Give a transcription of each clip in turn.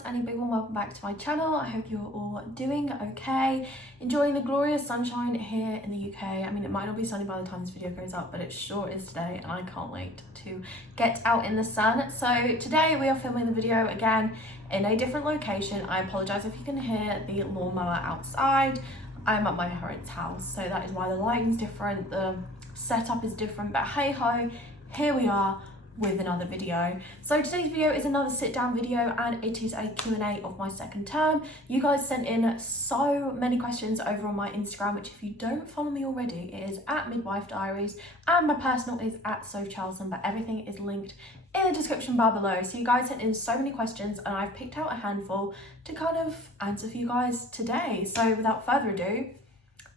what's any big one? Welcome back to my channel. I hope you're all doing okay, enjoying the glorious sunshine here in the UK. I mean, it might not be sunny by the time this video goes up, but it sure is today, and I can't wait to get out in the sun. So today we are filming the video again in a different location. I apologize if you can hear the lawnmower outside. I'm at my parents' house, so that is why the lighting's different, the setup is different, but hey ho, here we are with another video. So today's video is another sit down video, and it is a Q&A of my second term. You guys sent in so many questions over on my Instagram, which if you don't follow me already, it is at Midwife Diaries, and my personal is at Soph, but everything is linked in the description bar below. So you guys sent in so many questions, and I've picked out a handful to kind of answer for you guys today. So without further ado,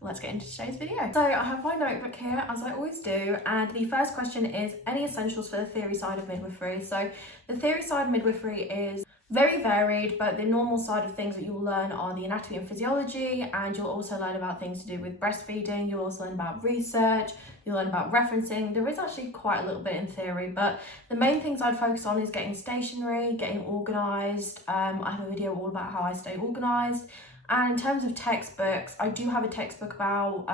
let's get into today's video. So I have my notebook here, as I always do, and the first question is any essentials for the theory side of midwifery. So the theory side of midwifery is very varied, but the normal side of things that you'll learn are the anatomy and physiology, and you'll also learn about things to do with breastfeeding. You'll also learn about research, you'll learn about referencing. There is actually quite a little bit in theory, but the main things I'd focus on is getting stationary, getting organised. I have a video all about how I stay organised. And in terms of textbooks, I do have a textbook about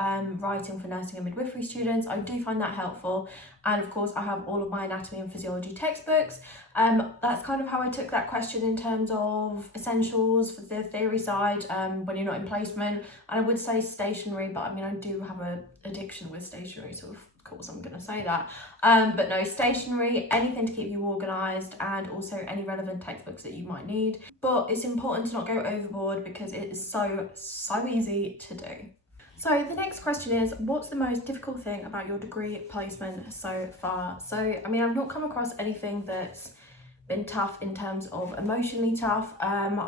writing for nursing and midwifery students. I do find that helpful. And of course, I have all of my anatomy and physiology textbooks. That's kind of how I took that question in terms of essentials for the theory side when you're not in placement. And I would say stationary, but I mean, I do have an addiction with stationary, so of course I'm going to say that. But no, stationary, anything to keep you organised, and also any relevant textbooks that you might need. But it's important to not go overboard because it is so easy to do. So the next question is, what's the most difficult thing about your degree placement so far? So, I mean, I've not come across anything that's been tough in terms of emotionally tough.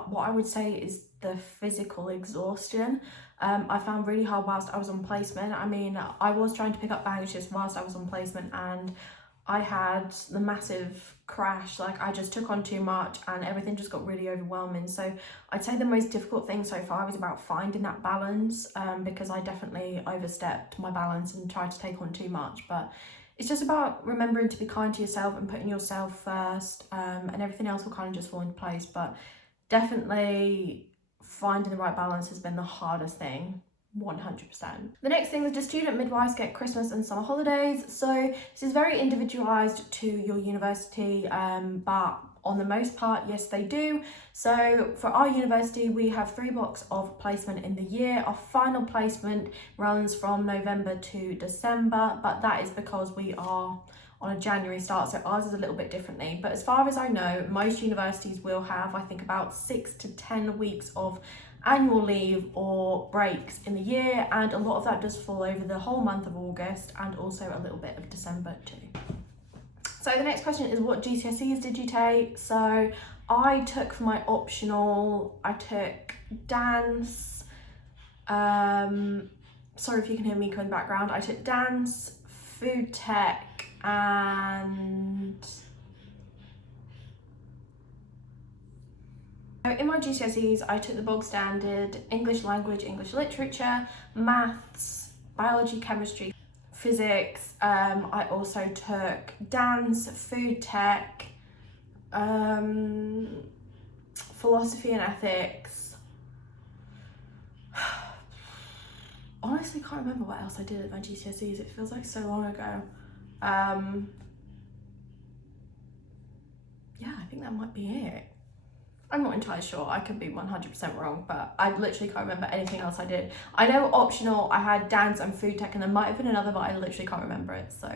What I would say is the physical exhaustion. I found really hard whilst I was on placement. I mean, I was trying to pick up bank shifts whilst I was on placement, and I had the massive crash. Like, I just took on too much and everything just got really overwhelming. So I'd say the most difficult thing so far was about finding that balance, because I definitely overstepped my balance and tried to take on too much. But it's just about remembering to be kind to yourself and putting yourself first, and everything else will kind of just fall into place. But definitely finding the right balance has been the hardest thing, 100%. The next thing is, do student midwives get Christmas and summer holidays? So this is very individualised to your university, but on the most part, yes, they do. So for our university, we have 3 blocks of placement in the year. Our final placement runs from November to December, but that is because we are on a January start, so ours is a little bit differently. But as far as I know, most universities will have, I think, about 6 to 10 weeks of annual leave or breaks in the year, and a lot of that does fall over the whole month of August and also a little bit of December too. So the next question is, what GCSEs did you take? So I took, for my optional, I took dance, sorry if you can hear me in the background, I took dance, food tech, and in my GCSEs I took the bog standard English language, English literature, maths, biology, chemistry, physics. I also took dance, food tech, philosophy and ethics. Honestly, can't remember what else I did at my GCSEs. It feels like so long ago. Yeah, I think that might be it. I'm not entirely sure, I could be 100% wrong, but I literally can't remember anything else I did. I know optional, I had dance and food tech, and there might have been another, but I literally can't remember it, so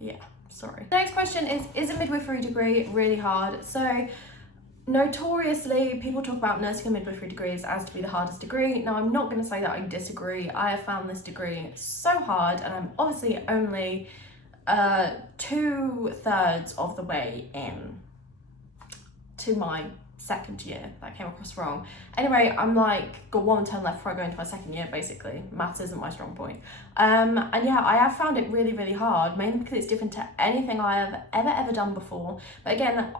yeah, sorry. The next question is a midwifery degree really hard? So notoriously, people talk about nursing and midwifery degrees as to be the hardest degree. Now, I'm not going to say that I disagree. I have found this degree so hard, and I'm obviously only 2/3 of the way in to my second year. That came across wrong. Anyway, I'm like got 1 term left before I go into my second year, basically. Maths isn't my strong point. And yeah, I have found it really hard, mainly because it's different to anything I have ever done before. But again,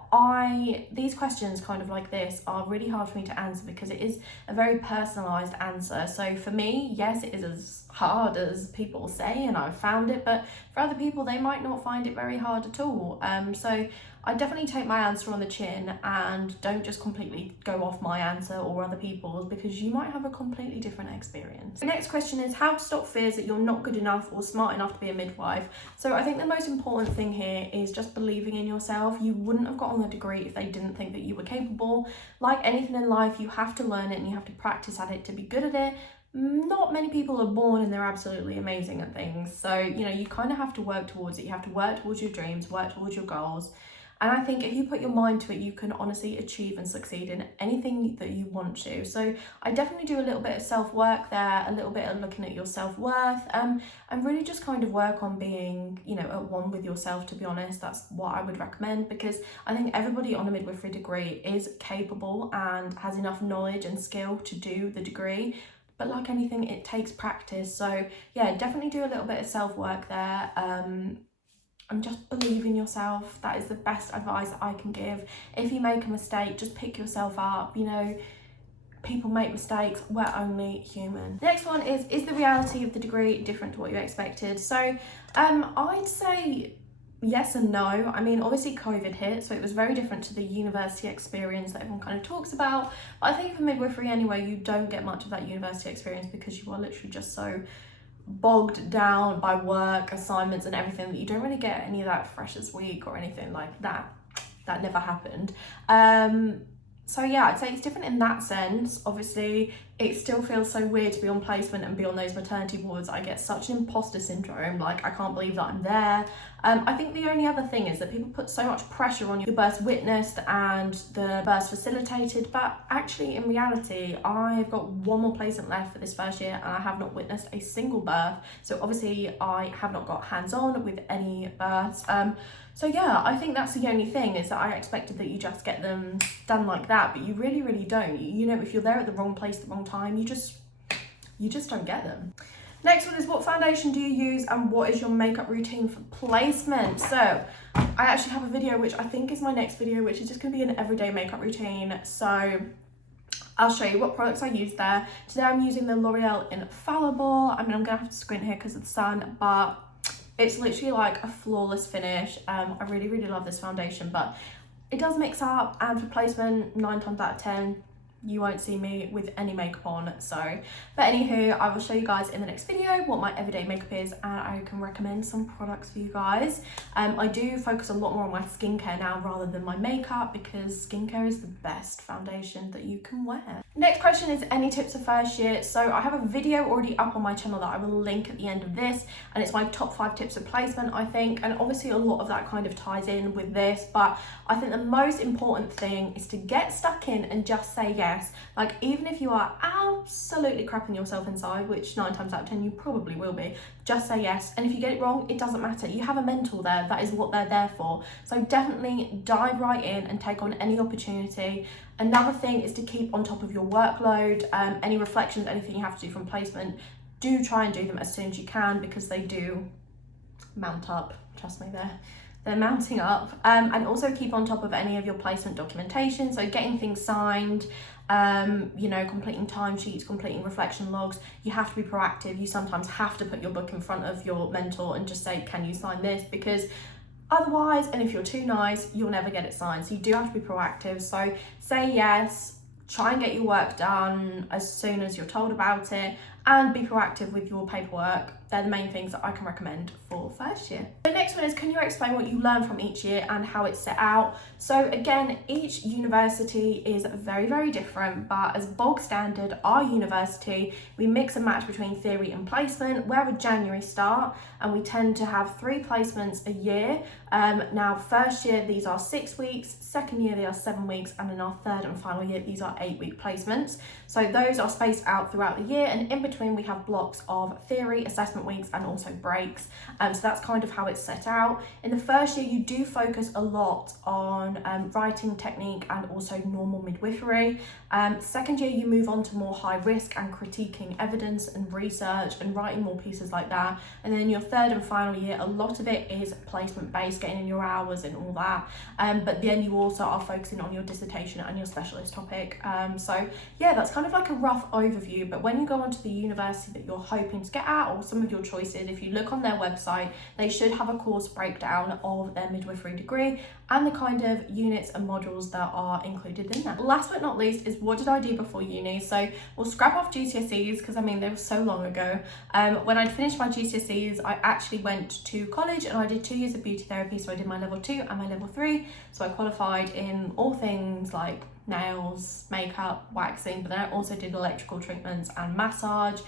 these questions kind of like this are really hard for me to answer because it is a very personalised answer. So for me, yes, it is as hard as people say, and I've found it, but for other people, they might not find it very hard at all. So I definitely take my answer on the chin and don't just completely go off my answer or other people's, because you might have a completely different experience. The next question is how to stop fears that you're not good enough or smart enough to be a midwife. So I think the most important thing here is just believing in yourself. You wouldn't have got on the degree if they didn't think that you were capable. Like anything in life, you have to learn it and you have to practice at it to be good at it. Not many people are born and they're absolutely amazing at things. So, you know, you kind of have to work towards it. You have to work towards your dreams, work towards your goals. And I think if you put your mind to it, you can honestly achieve and succeed in anything that you want to. So I definitely do a little bit of self-work there, a little bit of looking at your self-worth, and really just kind of work on being, you know, at one with yourself, to be honest. That's what I would recommend, because I think everybody on a midwifery degree is capable and has enough knowledge and skill to do the degree. But like anything, it takes practice. So yeah, definitely do a little bit of self-work there. And just believe in yourself. That is the best advice I can give. If you make a mistake, just pick yourself up. You know, people make mistakes, we're only human. The next one is the reality of the degree different to what you expected? So I'd say yes and no. I mean, obviously COVID hit, so it was very different to the university experience that everyone kind of talks about. But I think for midwifery anyway, you don't get much of that university experience because you are literally just so bogged down by work, assignments and everything that you don't really get any of that freshers week or anything like that. That never happened. So yeah, I'd say it's different in that sense. Obviously, it still feels so weird to be on placement and be on those maternity wards. I get such an imposter syndrome, like I can't believe that I'm there. I think the only other thing is that people put so much pressure on your births witnessed and the births facilitated, but actually in reality, I've got one more placement left for this first year and I have not witnessed a single birth. So obviously I have not got hands-on with any births. So yeah, I think that's the only thing, is that I expected that you just get them done like that, but you really, really don't. You know, if you're there at the wrong place at the wrong time, you just don't get them. Next one is what foundation do you use and what is your makeup routine for placement? So I actually have a video, which I think is my next video, which is just gonna be an everyday makeup routine. So I'll show you what products I use there. Today I'm using the L'Oreal Infallible. I mean, I'm gonna have to squint here because of the sun, but it's literally like a flawless finish. I really, really love this foundation, but it does mix up, and for placement, 9 times out of 10, you won't see me with any makeup on. So, but anywho, I will show you guys in the next video what my everyday makeup is, and I can recommend some products for you guys. I do focus a lot more on my skincare now rather than my makeup, because skincare is the best foundation that you can wear. Next question is any tips for first year? So I have a video already up on my channel that I will link at the end of this, and it's my top 5 tips for placement, I think, and obviously a lot of that kind of ties in with this, but I think the most important thing is to get stuck in and just say yes. Like, even if you are absolutely crapping yourself inside, which 9 times out of 10 you probably will be, just say yes. And if you get it wrong, it doesn't matter. You have a mentor there. That is what they're there for. So definitely dive right in and take on any opportunity. Another thing is to keep on top of your workload. Any reflections, anything you have to do from placement, do try and do them as soon as you can, because they do mount up. Trust me, they're mounting up. And also keep on top of any of your placement documentation, so getting things signed, you know, completing timesheets, completing reflection logs. You have to be proactive. You sometimes have to put your book in front of your mentor and just say, can you sign this? Because otherwise, and if you're too nice, you'll never get it signed. So you do have to be proactive. So say yes, try and get your work done as soon as you're told about it, and be proactive with your paperwork. They're the main things that I can recommend for first year. The next one is, can you explain what you learn from each year and how it's set out? So again, each university is very, very different, but as bog standard, our university, we mix and match between theory and placement. We have a January start, and we tend to have 3 placements a year. Now, first year, these are 6 weeks, second year, they are 7 weeks, and in our third and final year, these are 8-week placements. So those are spaced out throughout the year, and in between we have blocks of theory, assessment weeks, and also breaks. So that's kind of how it's set out. In the first year, you do focus a lot on writing technique and also normal midwifery. Second year, you move on to more high risk and critiquing evidence and research and writing more pieces like that. And then your third and final year, a lot of it is placement based, getting in your hours and all that. But then you also are focusing on your dissertation and your specialist topic. So yeah, that's kind of like a rough overview. But when you go onto the university that you're hoping to get at, or some of with your choices. If you look on their website, they should have a course breakdown of their midwifery degree and the kind of units and modules that are included in that. Last but not least is what did I do before uni? So we'll scrap off GCSEs because I mean they were so long ago. When I finished my GCSEs, I actually went to college and I did 2 years of beauty therapy. So I did my level 2 and my level 3. So I qualified in all things like nails, makeup, waxing, but then I also did electrical treatments and massage,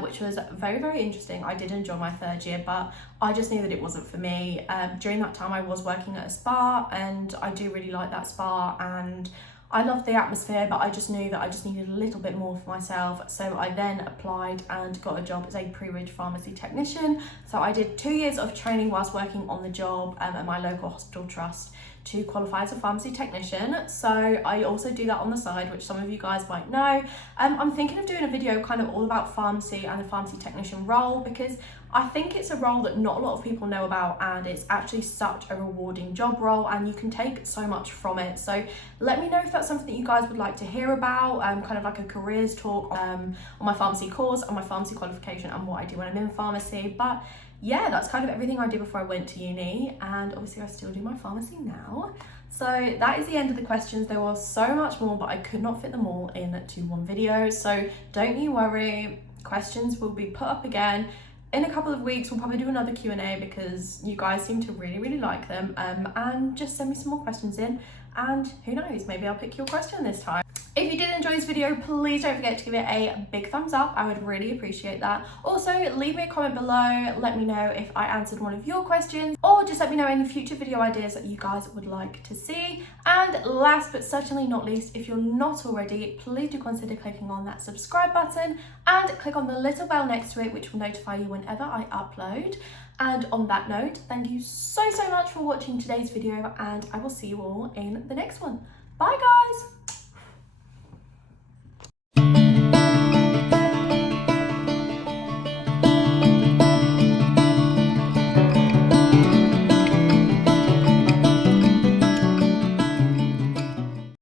which was very, very interesting. I did enjoy my 3rd year, but I just knew that it wasn't for me. During that time I was working at a spa and I do really like that spa and I loved the atmosphere, but I just knew that I just needed a little bit more for myself. So I then applied and got a job as a pre-reg pharmacy technician. So I did 2 years of training whilst working on the job at my local hospital trust to qualify as a pharmacy technician. So I also do that on the side, which some of you guys might know. I'm thinking of doing a video kind of all about pharmacy and the pharmacy technician role, because I think it's a role that not a lot of people know about, and it's actually such a rewarding job role and you can take so much from it. So let me know if that's something that you guys would like to hear about, kind of like a careers talk on my pharmacy course, on my pharmacy qualification and what I do when I'm in pharmacy. But yeah, that's kind of everything I did before I went to uni, and obviously I still do my pharmacy now. So that is the end of the questions. There was so much more, but I could not fit them all into one video. So don't you worry, questions will be put up again. In a couple of weeks, we'll probably do another Q&A because you guys seem to really, really like them. And just send me some more questions in, and who knows, maybe I'll pick your question this time. If you did enjoy this video, please don't forget to give it a big thumbs up. I would really appreciate that. Also, leave me a comment below. Let me know if I answered one of your questions, or just let me know any future video ideas that you guys would like to see. And last but certainly not least, if you're not already, please do consider clicking on that subscribe button and click on the little bell next to it, which will notify you whenever I upload. And on that note, thank you so much for watching today's video, and I will see you all in the next one. Bye guys!